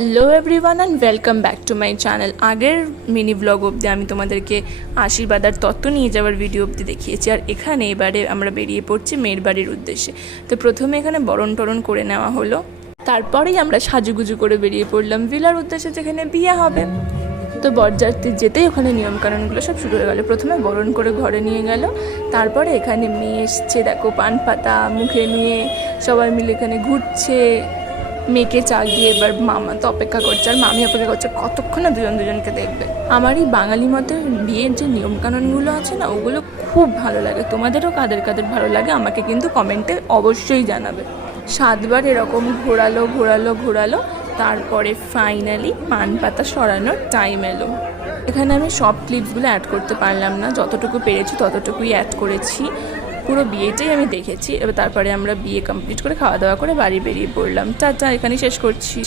Hello everyone and welcome back to my channel. আগের mini blog অবধি আমি তোমাদেরকে আশীর্বাদ আর তত্ত্ব নিয়ে যাওয়ার ভিডিও অবধি দেখিয়েছি, আর এখানে এবারে আমরা বেরিয়ে পড়ছি মেয়ের বাড়ির উদ্দেশ্যে। তো প্রথমে এখানে বরণ টরণ করে নেওয়া হলো, তারপরেই আমরা সাজুগুজু করে বেরিয়ে পড়লাম ভিলার উদ্দেশ্যে, যেখানে বিয়ে হবে। তো বরযাত্রী যেতেই ওখানে নিয়মকানুনগুলো সব শুরু হয়ে গেলো। প্রথমে বরণ করে ঘরে নিয়ে গেল, তারপরে এখানে মেয়ে এসছে, দেখো পান পাতা মুখে নিয়ে সবাই মিলে এখানে ঘুরছে। মেয়েকে চা দিয়ে এবার মামা তো অপেক্ষা করছে, আর মামি অপেক্ষা করছে কতক্ষণ না দুজন দুজনকে দেখবে। আমার এই বাঙালি মতে বিয়ের যে নিয়মকানুনগুলো আছে না, ওগুলো খুব ভালো লাগে। তোমাদেরও কাদের কাদের ভালো লাগে আমাকে কিন্তু কমেন্টে অবশ্যই জানাবে। 7 বার এরকম ঘোরালো, তারপরে ফাইনালি পান পাতা সরানোর টাইম এলো। এখানে আমি সব ক্লিপসগুলো অ্যাড করতে পারলাম না, যতটুকু পেরেছি ততটুকুই অ্যাড করেছি। পুরো বিয়েটাই আমি দেখেছি। এবার তারপরে আমরা বিয়ে কমপ্লিট করে খাওয়া দাওয়া করে বাড়ি বেরিয়ে পড়লাম। টাটা, এখানেই শেষ করছি।